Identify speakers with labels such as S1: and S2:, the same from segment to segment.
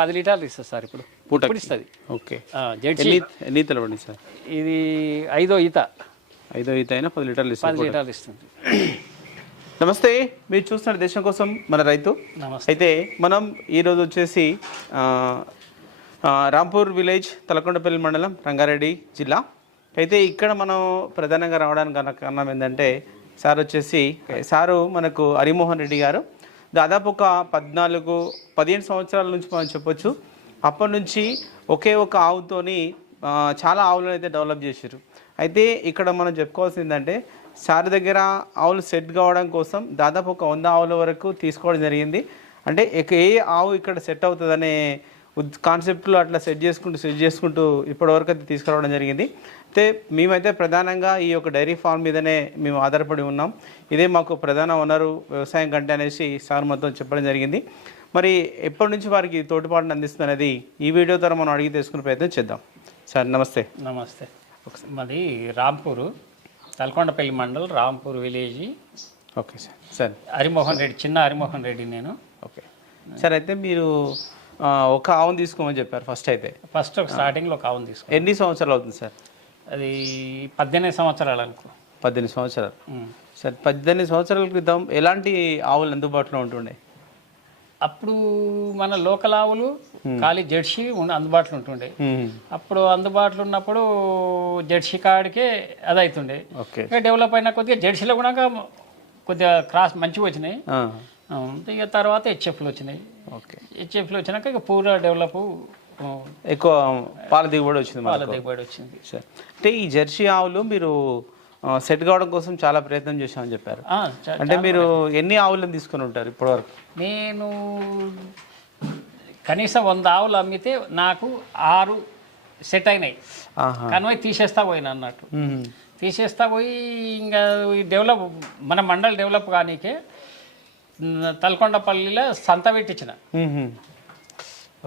S1: పది లీటర్లు ఇస్తుంది సార్ ఇప్పుడు? ఇప్పుడు ఇస్తుంది.
S2: ఓకే. పడింది సార్?
S1: ఇది ఐదో ఈత.
S2: ఐదో ఈత అయినా పది లీటర్లు
S1: పది
S2: ఇస్తుంది
S1: లీటర్లు ఇస్తుంది.
S2: నమస్తే మీరు చూస్తున్న దేశం కోసం మన రైతు.
S1: నమస్తే.
S2: అయితే మనం ఈరోజు వచ్చేసి రాంపూర్ విలేజ్ తలకొండపల్లి మండలం రంగారెడ్డి జిల్లా. అయితే ఇక్కడ మనం ప్రధానంగా రావడానికి కారణం ఏంటంటే సార్ వచ్చేసి సారు మనకు హరిమోహన్ రెడ్డి గారు. దాదాపు ఒక పద్నాలుగు పదిహేను సంవత్సరాల నుంచి మనం చెప్పొచ్చు. అప్పటి నుంచి ఒకే ఒక ఆవుతోని చాలా ఆవులను అయితే డెవలప్ చేశారు అయితే ఇక్కడ మనం చెప్పుకోవాల్సింది ఏంటంటే సార్ దగ్గర ఆవులు సెట్ కావడం కోసం దాదాపు ఒక వంద ఆవుల వరకు తీసుకోవడం జరిగింది. అంటే ఏ ఆవు ఇక్కడ సెట్ అవుతుందనే కాన్సెప్ట్లో అట్లా సెట్ చేసుకుంటూ సెట్ చేసుకుంటూ ఇప్పటివరకు అయితే తీసుకురావడం జరిగింది. అయితే మేమైతే ప్రధానంగా ఈ యొక్క డైరీ ఫార్మ్ మీదనే మేము ఆధారపడి ఉన్నాం. ఇదే మాకు ప్రధాన వనరు వ్యవసాయం కంటే అనేసి సార్ మొత్తం చెప్పడం జరిగింది. మరి ఎప్పటి నుంచి వారికి తోటిపాటును అందిస్తున్నది ఈ వీడియో ద్వారా మనం అడిగి తెలుసుకునే ప్రయత్నం చేద్దాం. సార్ నమస్తే.
S1: నమస్తే. మాది Rampur Talakondapalli mandal Rampur village.
S2: Okay sir. సరే.
S1: హరిమోహన్ రెడ్డి చిన్న హరిమోహన్ రెడ్డి నేను.
S2: ఓకే. సార్ అయితే మీరు ఒక ఆవును తీసుకోమని చెప్పారు ఫస్ట్ అయితే.
S1: ఫస్ట్ స్టార్టింగ్లో ఒక ఆవును తీసుకున్నాను
S2: ఎన్ని సంవత్సరాలు అవుతుంది సార్?
S1: అది పద్దెనిమిది సంవత్సరాలు అనుకో.
S2: పద్దెనిమిది సంవత్సరాలు. సార్ పద్దెనిమిది సంవత్సరాల క్రితం ఎలాంటి ఆవులు అందుబాటులో ఉంటుండే?
S1: అప్పుడు మన లోకల్ ఆవులు ఖాళీ జెర్సీ అందుబాటులో ఉంటుండే. అప్పుడు అందుబాటులో ఉన్నప్పుడు జెర్సీ కాడికే అది అవుతుండే
S2: ఓకే.
S1: ఇక డెవలప్ అయిన కొద్దిగా జెర్సీలో కూడా కొద్దిగా క్రాస్ మంచిగా వచ్చినాయి. ఇక తర్వాత హెచ్ఎఫ్లు వచ్చినాయి.
S2: ఓకే.
S1: హెచ్ఎఫ్లు వచ్చినాక ఇక పూరా డెవలప్
S2: ఎక్కువ పాల దిగుబడి వచ్చింది
S1: పాల దిగుబడి వచ్చింది.
S2: సార్. అంటే ఈ జెర్సీ ఆవులు మీరు సెట్ కావడం కోసం చాలా ప్రయత్నం చేశామని చెప్పారు. అంటే మీరు ఎన్ని ఆవులను తీసుకొని ఉంటారు ఇప్పటివరకు?
S1: నేను కనీసం వంద ఆవులు అమ్మితే నాకు ఆరు సెట్ అయినాయి. కనువై తీసేస్తా పోయినా అన్నట్టు. తీసేస్తా పోయి ఇంకా డెవలప్ మన మండల్ డెవలప్ కానీకే తలకొండపల్లిలో సంత పెట్టించిన.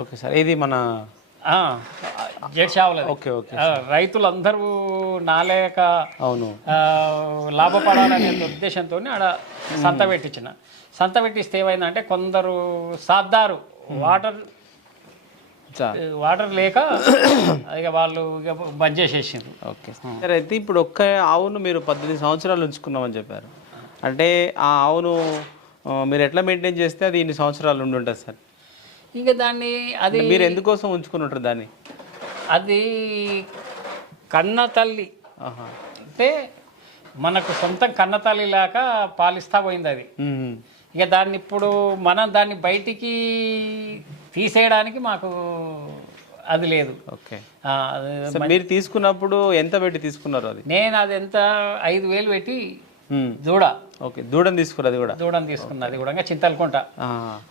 S2: ఓకే సార్ ఇది మన ఓకే ఓకే
S1: రైతులందరూ నాలేక
S2: అవును.
S1: లాభపడాలనే ఉద్దేశంతో ఆడ సంత పెట్టించిన. సంత పెట్టిస్తే ఏమైందంటే కొందరు సాద్దారు వాటర్ వాటర్ లేక ఇక వాళ్ళు ఇక బంద్ చేసేసిండ్రు.
S2: ఓకే. సరే అయితే ఇప్పుడు ఒక్క ఆవును మీరు పద్దెనిమిది సంవత్సరాలు ఉంచుకున్నామని చెప్పారు. అంటే ఆ ఆవును మీరు ఎట్లా మెయింటైన్ చేస్తే అది ఇన్ని సంవత్సరాలు ఉండి ఉంటుంది సార్?
S1: ఇక దాన్ని అది
S2: మీరు ఎందుకోసం ఉంచుకుని ఉంటారు దాన్ని?
S1: అది కన్న తల్లి. అంటే మనకు సొంతం కన్న తల్లి లాగా పాలిస్తా పోయింది అది. ఇక దాన్ని ఇప్పుడు మనం దాన్ని బయటికి తీసేయడానికి మాకు అది లేదు.
S2: ఓకే. మీరు తీసుకున్నప్పుడు ఎంత పెట్టి తీసుకున్నారు అది?
S1: నేను అది ఎంత ఐదు వేలు పెట్టి. దూడ.
S2: ఓకే దూడని తీసుకురు అది కూడా.
S1: దూడని తీసుకున్నది అది కూడా చింతలకుంట.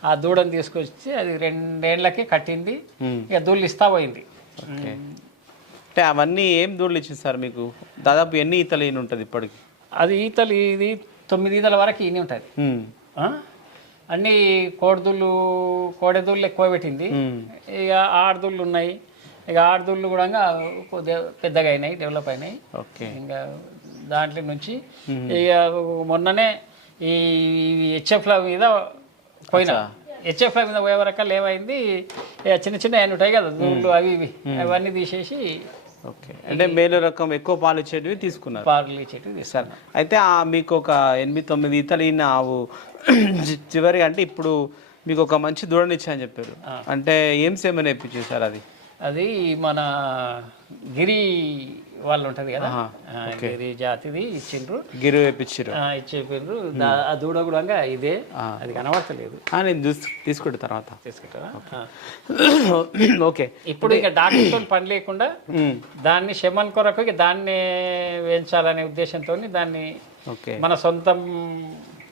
S2: ఆ.
S1: దూడని తీసుకొచ్చి అది రెండేళ్ళకి కట్టింది. ఇక దూళ్ళు ఇస్తా పోయింది.
S2: అంటే అవన్నీ ఏం దూడలు ఇచ్చింది సార్ మీకు? దాదాపు ఎన్ని ఈతలు ఈయన ఉంటుంది ఇప్పటికి?
S1: అది ఈతలు ఇది తొమ్మిది ఈతల వరకు ఈని ఉంటుంది? అన్ని కోడిదుళ్ళు కోడెదుళ్ళు ఎక్కువ పెట్టింది. ఇక ఆడదుళ్ళు ఉన్నాయి. ఇక ఆడదుళ్ళు కూడా పెద్దగా అయినాయి డెవలప్ అయినాయి.
S2: ఓకే.
S1: ఇంకా దాంట్లో నుంచి ఇక మొన్ననే ఈ హెచ్ఎఫ్ల మీద పోయినా. హెచ్ఎఫ్ల మీద పోయే వరకు ఏమైంది? ఇక చిన్న చిన్న అన్ని ఉంటాయి కదా దూళ్ళు అవి ఇవి. అవన్నీ తీసేసి
S2: ఓకే. అంటే మేలు రకం ఎక్కువ పాలు ఇచ్చేటివి తీసుకున్నారు.
S1: పార్లు ఇచ్చేటి
S2: సార్. అయితే ఆ మీకు ఒక ఎనిమిది తొమ్మిది ఈయన ఆవు చివరి అంటే ఇప్పుడు మీకు ఒక మంచి దూడని ఇచ్చా అని చెప్పారు. అంటే ఏం సేమని ఇప్పించారు సార్ అది?
S1: అది మన గిరి వాళ్ళు ఉంటది కదా గిరి జాతిది ఇచ్చిండ్రు.
S2: గిరి వేపించారు
S1: దా- ఆ దూడ కూడా ఇదే అది కనబడతలేదు.
S2: నేను తీసుకుంటే తర్వాత.
S1: తీసుకుంటారా.
S2: ఓకే.
S1: ఇప్పుడు ఇక డాక్టర్తో పని లేకుండా. దాన్ని శమన్ కొరకు దాన్నే పెంచాలనే ఉద్దేశంతో దాన్ని
S2: ఓకే.
S1: మన సొంతం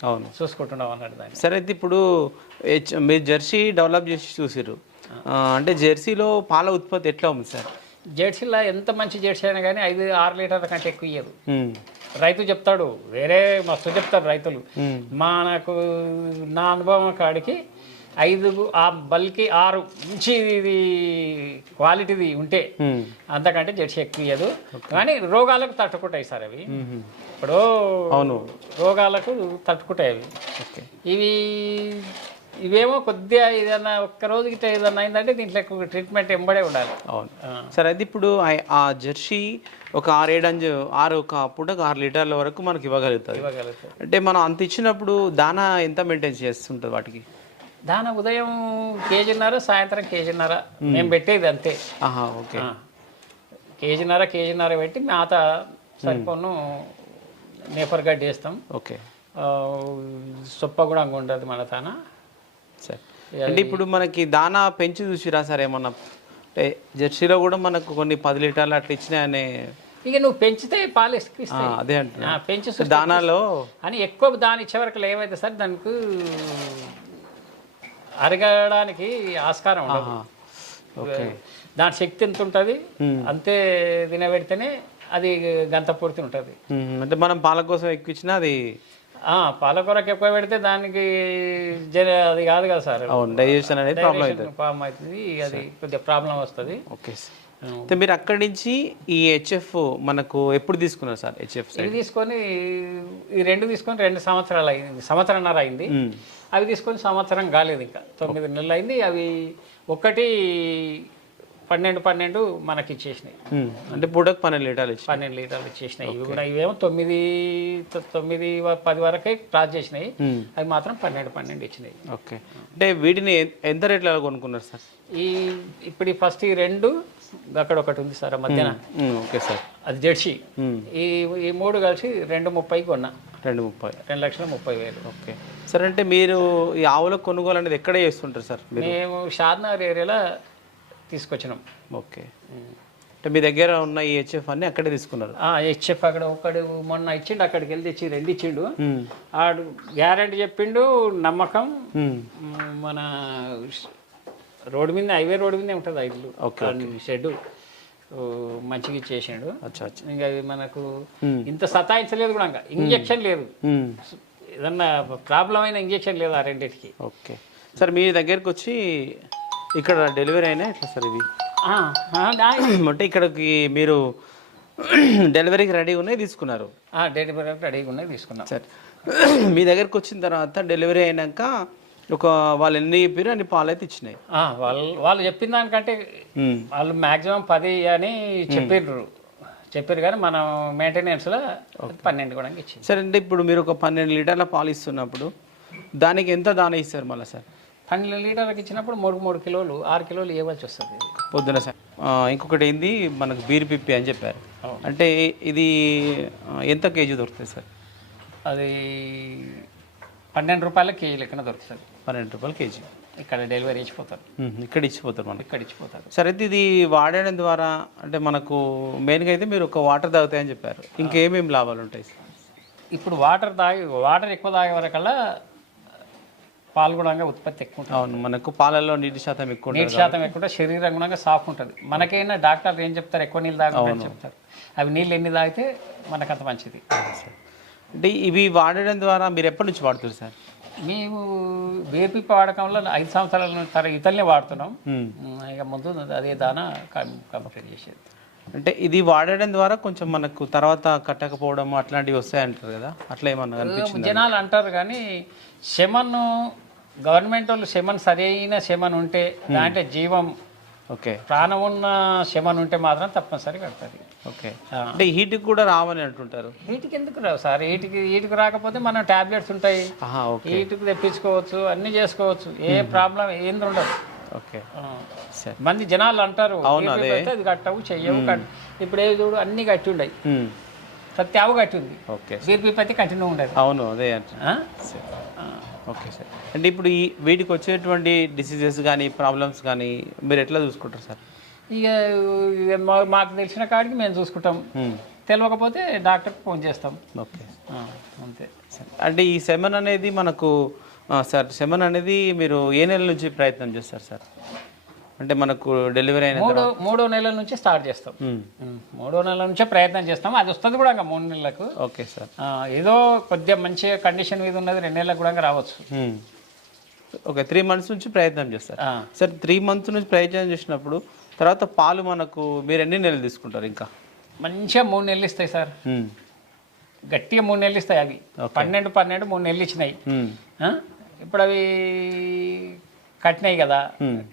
S2: అవును.
S1: చూసుకుంటున్నాం అన్నట్టు దాన్ని.
S2: సరే అయితే ఇప్పుడు మీరు జెర్సీ డెవలప్ చేసి చూసిర్రు. ఆ, అంటే జెర్సీలో పాల ఉత్పత్తి ఎట్లా ఉంది సార్?
S1: జెర్సీలో ఎంత మంచి జెర్సీ అయినా కానీ ఐదు ఆరు లీటర్ల కంటే ఎక్కువ ఇయ్యదు. రైతు చెప్తాడు వేరే మస్తు చెప్తారు రైతులు
S2: మ్మ్.
S1: మనకు నా అనుభవం కాడికి ఐదు ఆ బల్కి ఆరు మంచి ఇది క్వాలిటీది ఉంటే. అంతకంటే జెర్సీ ఎక్కువ ఇయ్యదు కానీ రోగాలకు తట్టుకుంటాయి సార్ అవి. ఇప్పుడు
S2: అవును
S1: రోగాలకు తట్టుకుంటాయి అవి ఇవి ఇవేమో కొద్దిగా ఏదైనా ఒక్క రోజుకి ఏదైనా అయిందంటే దీంట్లో ఎక్కువ ట్రీట్మెంట్ ఎంబడే ఉండాలి.
S2: అవును. సరే అయితే ఇప్పుడు ఆ- జెర్సీ ఒక ఆరు ఏడు అంజు ఆరు ఒక పూటకు ఆరు లీటర్ల వరకు మనకి ఇవ్వగలుగుతుంది
S1: ఇవ్వగలుగుతాం
S2: అంటే మనం అంత ఇచ్చినప్పుడు దానా ఎంత మెయింటైన్ చేస్తుంటుంది వాటికి?
S1: దాని ఉదయం కేజీన్నర సాయంత్రం కేజీన్నర. మేము. పెట్టేది అంతే.
S2: ఆహా ఓకే.
S1: కేజీన్నర కేజీన్నర పెట్టి మేత సరిపోను నేపర్ గడ్డి వేస్తాం
S2: ఓకే.
S1: సొప్ప కూడా ఉంటుంది మన తాన.
S2: సరే. అంటే ఇప్పుడు మనకి దానా పెంచి చూసిరా సార్ ఏమన్నా? అంటే జెర్సీలో కూడా మనకు కొన్ని పది లీటర్లు అట్లా ఇచ్చినాయనే
S1: ఇక నువ్వు పెంచితే పాలు ఇస్తాయి.
S2: అదే అంటున్నా.
S1: పెంచి
S2: దానాలో
S1: అని ఎక్కువ దాని ఇచ్చే వరకు ఏమైతే సార్ దానికి అరగడానికి ఆస్కారం ఉండదు.
S2: ఓకే.
S1: దాని శక్తి ఎంత ఉంటుంది? అంతే తినబెడితేనే అది గంత పూర్తి ఉంటుంది.
S2: అంటే మనం పాల కోసం ఎక్కువ ఇచ్చినా అది
S1: పాలకూరకు ఎక్కువ పెడితే దానికి జర అది కాదు కదా సార్.
S2: అవును డైజెషన్ అనేది ప్రాబ్లం అవుతుంది.
S1: అవుతుంది అది కొద్దిగా ప్రాబ్లం వస్తుంది.
S2: ఓకే సార్ అయితే మీరు అక్కడి నుంచి ఈ హెచ్ఎఫ్ మనకు ఎప్పుడు తీసుకున్నారు సార్ హెచ్ఎఫ్
S1: ఇవి తీసుకొని ఈ రెండు తీసుకొని రెండు సంవత్సరాలు అయింది సంవత్సరంన్నర అయింది. అవి తీసుకొని సంవత్సరం కాలేదు ఇంకా. తొమ్మిది నెలలు అయింది. అవి ఒకటి పన్నెండు పన్నెండు మనకి ఇచ్చేసినాయి
S2: అంటే పూటకు పన్నెండు లీటర్లు ఇచ్చి
S1: పన్నెండు లీటర్లు ఇచ్చేసినాయి. ఇవి కూడా ఇవేమో తొమ్మిది తొమ్మిది పది వరకే క్రాస్ చేసినాయి. అవి మాత్రం పన్నెండు పన్నెండు ఇచ్చినాయి.
S2: ఓకే. అంటే వీటిని ఎంత రేట్లలో కొనుక్కున్నారు సార్?
S1: ఈ ఇప్పుడు ఫస్ట్ ఈ రెండు అక్కడ ఒకటి ఉంది సార్ మధ్యన.
S2: Okay sir.
S1: అది జెర్సీ. ఈ ఈ మూడు కలిసి రెండు ముప్పైకి కొన్నా.
S2: రెండు ముప్పై.
S1: రెండు లక్షల ముప్పై వేలు.
S2: ఓకే. సార్ అంటే మీరు ఈ ఆవుల కొనుగోలు అనేది ఎక్కడ చేస్తుంటారు సార్
S1: మేము షాద్నగర్ ఏరియాలో తీసుకొచ్చినాం.
S2: ఓకే. అంటే మీ దగ్గర ఉన్న ఈ హెచ్ఎఫ్ అన్ని అక్కడే తీసుకున్నారు?
S1: హెచ్ఎఫ్ అక్కడ ఒకడు మొన్న ఇచ్చిండు అక్కడికి వెళ్ళి తెచ్చి రెండు ఇచ్చిండు. ఆడు గ్యారెంటీ చెప్పిండు నమ్మకం. మన రోడ్డు మీద హైవే రోడ్డు మీదే ఉంటుంది ఇల్లు. షెడ్ మంచిగా ఇచ్చేసిండు ఇంకా అది మనకు ఇంత సతాయించలేదు కూడా ఇంకా. ఇంజక్షన్ లేదు. ఏదన్నా ప్రాబ్లం అయిన ఇంజక్షన్ లేదు ఆ రెండింటికి.
S2: ఓకే. సార్ మీ దగ్గరికి వచ్చి ఇక్కడ డెలివరీ అయినా ఎట్లా సార్ ఇవి? అంటే ఇక్కడికి మీరు డెలివరీకి రెడీ ఉన్నాయి తీసుకున్నారు?
S1: డెలివరీ రెడీగా ఉన్నాయి తీసుకున్నాం.
S2: సరే. మీ దగ్గరికి వచ్చిన తర్వాత డెలివరీ అయినాక ఒక వాళ్ళు ఎన్ని చెప్పారు అన్ని పాలు అయితే ఇచ్చినాయి.
S1: వాళ్ళు వాళ్ళు చెప్పిన దానికంటే. వాళ్ళు మాక్సిమం పది అని చెప్పారు చెప్పారు కానీ మనం మెయింటెనెన్స్లో పన్నెండు కూడా ఇచ్చింది.
S2: సరే అంటే ఇప్పుడు మీరు ఒక పన్నెండు లీటర్ల పాలు ఇస్తున్నప్పుడు దానికి ఎంత దాన ఇస్తారు మళ్ళీ సార్?
S1: పన్నెండు లీటర్లకు ఇచ్చినప్పుడు మూడు మూడు కిలోలు ఆరు కిలోలు ఇవ్వాల్సి వస్తుంది.
S2: పొద్దున సార్. ఇంకొకటి ఏంది? మనకు బీర్ పిప్పి అని చెప్పారు. అంటే ఇది ఎంత కేజీ దొరుకుతుంది సార్?
S1: అది పన్నెండు రూపాయల కేజీ లెక్కన దొరుకుతుంది
S2: పన్నెండు రూపాయలు కేజీ.
S1: ఇక్కడ డెలివరీ ఇచ్చిపోతారు.
S2: ఇక్కడ ఇచ్చిపోతారు మనకి.
S1: ఇక్కడ ఇచ్చిపోతారు.
S2: సరే అయితే ఇది వాడడం ద్వారా అంటే మనకు మెయిన్గా అయితే మీరు ఒక వాటర్ తాగుతాయని చెప్పారు. ఇంకేమేమి లాభాలు ఉంటాయి సార్?
S1: ఇప్పుడు వాటర్ తాగి వాటర్ ఎక్కువ తాగే వరకల్లా పాల్గొనంగా ఉత్పత్తి ఎక్కువ ఉంటుంది
S2: అవును మనకు పాలల్లో నీటి శాతం ఎక్కువ
S1: నీటి శాతం ఎక్కువ శరీరం గుణంగా సాఫ్ ఉంటుంది. మనకైనా డాక్టర్లు ఏం చెప్తారు? ఎక్కువ నీళ్ళు తాగమని చెప్తారు. అవి నీళ్ళు ఎన్ని తాగితే మనకంత మంచిది.
S2: సార్. అంటే ఇవి వాడడం ద్వారా మీరు ఎప్పటి నుంచి వాడుతారు సార్?
S1: మేము బేపీ వాడకంలో ఐదు సంవత్సరాల నుంచి తర ఇతరులే వాడుతున్నాం. ఇక ముందు అదే దానా కం- కంప్లీట్ చేసేది.
S2: అంటే ఇది వాడడం ద్వారా కొంచెం మనకు తర్వాత కట్టకపోవడం అట్లాంటివి వస్తాయంటారు కదా? అట్లా ఏమన్నా అనిపించింది?
S1: జనాలు అంటారు కానీ శమన్ గవర్నమెంట్ వాళ్ళు శమన్ సరైన శమన్ ఉంటే దాంట్లో జీవం
S2: ఓకే.
S1: ప్రాణం ఉన్న శమన్ ఉంటే మాత్రం తప్పనిసరి కడుతుంది
S2: ఓకే. అంటే హీట్కి కూడా రావని అంటుంటారు.
S1: వీటికి ఎందుకు రావు సార్? వీటికి వీటికి రాకపోతే మనం టాబ్లెట్స్ ఉంటాయి. వీటికి తెప్పించుకోవచ్చు అన్ని చేసుకోవచ్చు. ఏ ప్రాబ్లం ఏంది ఉండదు.
S2: ఓకే.
S1: మంది జనాలు అంటారు
S2: అవును,
S1: "వీటికి
S2: అదే.
S1: కట్టవు చెయ్యవు ఇప్పుడు ఏ చూడు అన్ని కట్టి ఉండయి. ప్రతి అవు కట్టి ఉంది.
S2: ఓకే
S1: కంటిన్యూ ఉండదు.
S2: అవును అదే. Okay sir. అంటే ఇప్పుడు ఈ వీటికి వచ్చేటువంటి డిసీజెస్ కానీ ప్రాబ్లమ్స్ కానీ మీరు ఎట్లా చూసుకుంటారు సార్?
S1: ఇక మాకు తెలిసిన కాడికి మేము చూసుకుంటాం. తెలియకపోతే డాక్టర్కి ఫోన్ చేస్తాం.
S2: ఓకే.
S1: అంతే.
S2: అంటే ఈ సెమన్ అనేది మనకు సార్ సెమన్ అనేది మీరు ఏ నెల నుంచి ప్రయత్నం చేస్తారు సార్? అంటే మనకు డెలివరీ అయిన
S1: మూడో మూడో నెలల నుంచి స్టార్ట్ చేస్తాం. మూడో నెలల నుంచే ప్రయత్నం చేస్తాం. అది వస్తుంది కూడా ఇంకా మూడు నెలలకు.
S2: Okay sir.
S1: ఏదో కొద్దిగా మంచిగా కండిషన్ మీద ఉన్నది రెండు నెలలకు కూడా రావచ్చు.
S2: ఓకే త్రీ మంత్స్ నుంచి ప్రయత్నం చేస్తారు. సార్ త్రీ మంత్స్ నుంచి ప్రయత్నం చేసినప్పుడు తర్వాత పాలు మనకు మీరు ఎన్ని నెలలు తీసుకుంటారు ఇంకా?
S1: మంచిగా మూడు నెలలు ఇస్తాయి సార్. గట్టిగా మూడు నెలలు ఇస్తాయి అవి. పన్నెండు పన్నెండు మూడు నెలలు ఇచ్చినాయి? ఇప్పుడు అవి కట్టినాయి కదా.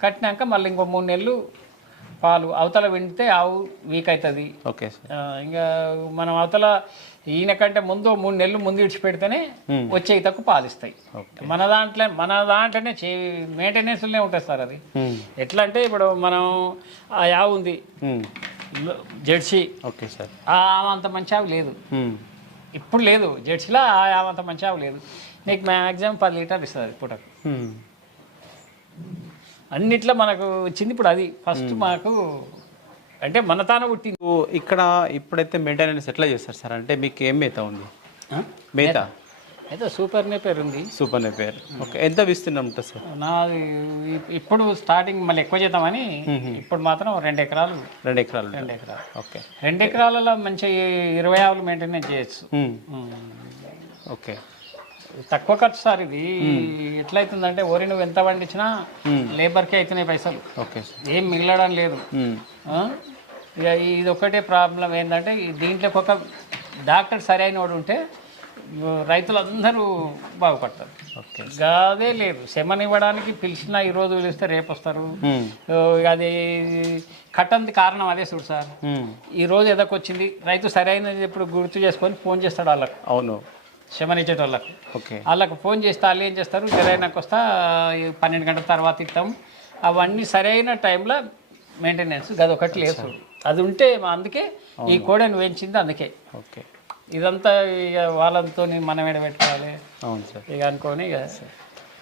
S1: కట్టినాక మళ్ళీ ఇంకో మూడు నెలలు పాలు అవతల వింటే ఆవు వీక్ అవుతుంది.
S2: Okay sir.
S1: ఇంకా మనం అవతల ఈయన కంటే ముందు మూడు నెలలు ముందు విడిచిపెడితేనే వచ్చే తక్కువ పాలు ఇస్తాయి.
S2: ఓకే.
S1: మన దాంట్లో మన దాంట్లోనే చే మెయింటెనెన్స్లోనే ఉంటుంది సార్ అది. ఎట్లా అంటే ఇప్పుడు మనం ఆ యావ్ ఉంది. జెర్సీ.
S2: Okay sir.
S1: అంత మంచి ఆవు లేదు. ఇప్పుడు లేదు. జెర్సీలో అంత మంచి ఆవు లేదు. నీకు మ్యాక్సిమం పది లీటర్ ఇస్తుంది పూటకు. అన్నిట్లో మనకు వచ్చింది ఇప్పుడు అది. ఫస్ట్ మాకు అంటే మన తాన పుట్టింది.
S2: ఇక్కడ ఇప్పుడైతే మెయింటెనెన్స్ ఎట్లా చేస్తారు సార్? అంటే మీకు ఏం మేత ఉంది? మేత?
S1: అయితే సూపర్ నేపేర్ ఉంది
S2: సూపర్ పేరు. ఓకే ఎంత విస్తీర్ణం ఉంటుంది సార్?
S1: నాది ఇప్పుడు స్టార్టింగ్ మళ్ళీ ఎక్కువ చేద్దామని ఇప్పుడు మాత్రం రెండు ఎకరాలు
S2: రెండు ఎకరాలు.
S1: రెండు ఎకరాలు.
S2: ఓకే.
S1: రెండు ఎకరాలలో మంచి ఇరవై ఆవులు మెయింటెనెన్స్ చేయొచ్చు.
S2: ఓకే.
S1: తక్కువ ఖర్చు సార్ ఇది. ఎట్లయితుందంటే వరి నువ్వు ఎంత పండించినా లేబర్కి అవుతున్నాయి పైసలు.
S2: Okay sir.
S1: ఏం మిగలడం లేదు? ఇక ఇది ఒకటే ప్రాబ్లం ఏంటంటే ఈ దీంట్లోకి ఒక డాక్టర్ సరైన వాడు ఉంటే రైతులందరూ బాగుపడతారు.
S2: ఓకే.
S1: అదే లేదు. శమనివ్వడానికి పిలిచినా ఈరోజు పిలిస్తే రేపు వస్తారు అది కట్టంది కారణం అదే చూడు సార్. ఈ రోజు ఎదకొచ్చింది. రైతు సరైనది ఇప్పుడు గుర్తు చేసుకొని ఫోన్ చేస్తాడు వాళ్ళకు.
S2: అవును.
S1: శమనిచ్చేట వాళ్ళకు
S2: ఓకే.
S1: వాళ్ళకు ఫోన్ చేస్తే వాళ్ళు ఏం చేస్తారు? సరైనకు వస్తా పన్నెండు గంటల తర్వాత ఇస్తాం. అవన్నీ సరైన టైంలో మెయింటెనెన్స్. అది ఒకటి లేదు అది ఉంటే అందుకే ఈ కోడని పెంచింది అందుకే.
S2: ఓకే.
S1: ఇదంతా ఇక వాళ్ళతో మనం ఎడబెట్టుకోవాలి.
S2: అవును సార్.
S1: ఇక అనుకొని ఇక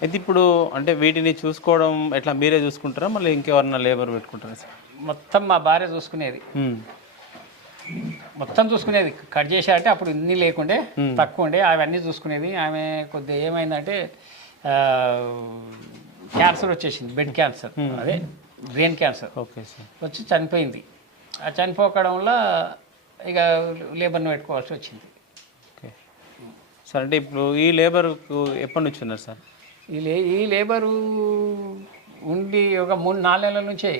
S2: అయితే ఇప్పుడు అంటే వీటిని చూసుకోవడం ఎట్లా మీరే చూసుకుంటారా? మళ్ళీ ఇంకెవరన్నా లేబర్ పెట్టుకుంటారా సార్?
S1: మొత్తం మా భార్య చూసుకునేది. మొత్తం చూసుకునేది. కట్ చేశారంటే అప్పుడు ఇన్ని లేకుండే తక్కువ ఉండే అవన్నీ చూసుకునేది. ఆమె కొద్దిగా ఏమైందంటే క్యాన్సర్ వచ్చేసింది బెడ్ క్యాన్సర్. అదే బ్రెయిన్ క్యాన్సర్.
S2: Okay sir.
S1: వచ్చి చనిపోయింది. ఆ చనిపోకడం వల్ల ఇక లేబర్ని పెట్టుకోవాల్సి వచ్చింది.
S2: ఓకే. సార్ అంటే ఇప్పుడు ఈ లేబర్కు ఎప్పటి నుంచి ఉన్నారు సార్?
S1: ఈ లే ఈ లేబరు ఉండి ఒక మూడు నాలుగు నెలల నుంచే.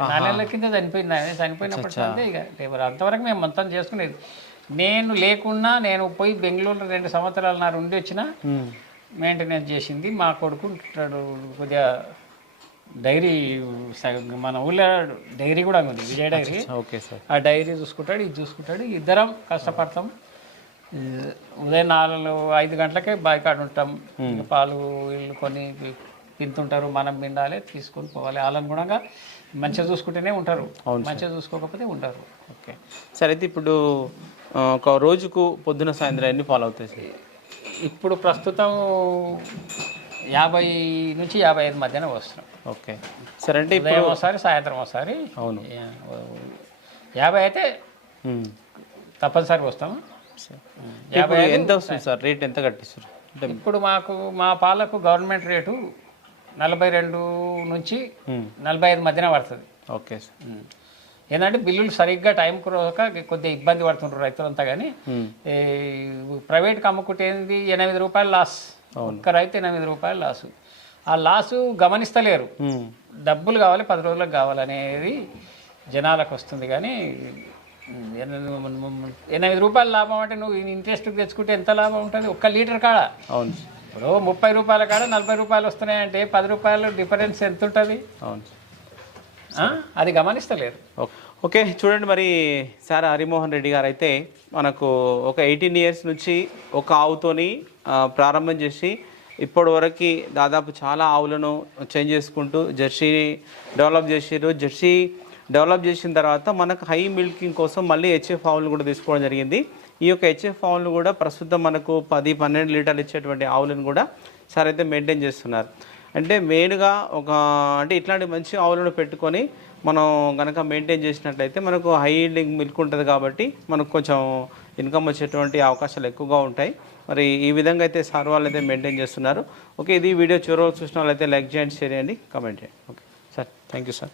S1: నాలుగు నెలల కింద చనిపోయింది ఆయన. చనిపోయినప్పటి అంతే ఇక లేబర్. అంతవరకు మేము మొత్తం చేసుకునేది. నేను లేకున్నా నేను పోయి బెంగళూరులో రెండు సంవత్సరాలు నాడు ఉండి వచ్చిన. మెయింటెనెన్స్ చేసింది. మా కొడుకు కొద్దిగా డైరీ సగం మన ఊళ్ళో డైరీ కూడా ఉంది విజయ డైరీ.
S2: Okay sir.
S1: ఆ డైరీ చూసుకుంటాడు ఇది చూసుకుంటాడు ఇద్దరం కష్టపడతాం. ఉదయం నాలుగు ఐదు గంటలకే బాయికాడ ఉంటాం. పాలు వీళ్ళు కొన్ని పింతుంటారు మనం పిండాలి తీసుకొని పోవాలి. వాళ్ళని కూడా మంచిగా చూసుకుంటేనే ఉంటారు. మంచిగా చూసుకోకపోతే ఉంటారు
S2: ఓకే. సార్ అయితే ఇప్పుడు ఒక రోజుకు పొద్దున సాయంత్రం ఎన్ని ఫాలో అవుతాయి సార్?
S1: ఇప్పుడు ప్రస్తుతం యాభై నుంచి యాభై ఐదు మధ్యన వస్తున్నాం.
S2: ఓకే. సార్ అంటే ఇప్పుడు
S1: ఉదయం ఒకసారి సాయంత్రం ఒకసారి.
S2: అవును.
S1: యాభై అయితే. తప్పనిసరి వస్తాము. యాభై
S2: ఇప్పుడు ఎంత వస్తుంది సార్? రేట్ ఎంత కట్టిస్తారు? అంటే
S1: ఇప్పుడు మాకు మా పాలకు గవర్నమెంట్ రేటు నలభై రెండు నుంచి. నలభై ఐదు మధ్యన పడుతుంది.
S2: Okay sir.
S1: ఏంటంటే బిల్లులు సరిగ్గా టైంకు రాక కొద్దిగా ఇబ్బంది పడుతుంటారు రైతులంతా కానీ ప్రైవేట్కి అమ్ముకుంటే ఎనిమిది రూపాయలు లాస్. ఒక్క రైతు ఎనిమిది రూపాయలు లాసు. ఆ లాసు గమనిస్తలేరు. డబ్బులు కావాలి పది రోజులకు కావాలనేది జనాలకు వస్తుంది కానీ ఎనిమిది రూపాయలు లాభం అంటే నువ్వు ఇంట్రెస్ట్ తెచ్చుకుంటే ఎంత లాభం ఉంటుంది? ఒక్క లీటర్ కాడ.
S2: అవును.
S1: ఇప్పుడు ముప్పై రూపాయల కాడ నలభై రూపాయలు వస్తున్నాయంటే పది రూపాయలు డిఫరెన్స్ ఎంత ఉంటుంది
S2: అవును?
S1: అది గమనిస్తలేరు.
S2: ఓకే. చూడండి మరి సార్ హరిమోహన్ రెడ్డి గారు అయితే మనకు ఒక ఎయిటీన్ ఇయర్స్ నుంచి ఒక ఆవుతోని ప్రారంభం చేసి ఇప్పటి వరకు దాదాపు చాలా ఆవులను చేంజ్ చేసుకుంటూ జెర్సీని డెవలప్ చేసారు జెర్సీ డెవలప్ చేసిన తర్వాత మనకు హై మిల్కింగ్ కోసం మళ్ళీ హెచ్ఎఫ్ ఆవులను కూడా తీసుకోవడం జరిగింది ఈ యొక్క హెచ్ఎఫ్ ఆవులను కూడా ప్రస్తుతం మనకు పది పన్నెండు లీటర్లు ఇచ్చేటువంటి ఆవులను కూడా సార్ అయితే మెయింటైన్ చేస్తున్నారు అంటే మెయిన్గా ఒక అంటే ఇట్లాంటి మంచి ఆవులను పెట్టుకొని మనం కనుక మెయింటైన్ చేసినట్లయితే మనకు హై ఈల్డింగ్ మిల్క్ ఉంటుంది కాబట్టి మనకు కొంచెం ఇన్కమ్ వచ్చేటువంటి అవకాశాలు ఎక్కువగా ఉంటాయి. మరి ఈ విధంగా అయితే సార్ వాళ్ళు అయితే మెయింటైన్ చేస్తున్నారు. ఓకే ఇది వీడియో చివరి చూసిన వాళ్ళైతే లైక్ చేయండి షేర్ చేయండి కామెంట్ చేయండి. Okay sir thank you sir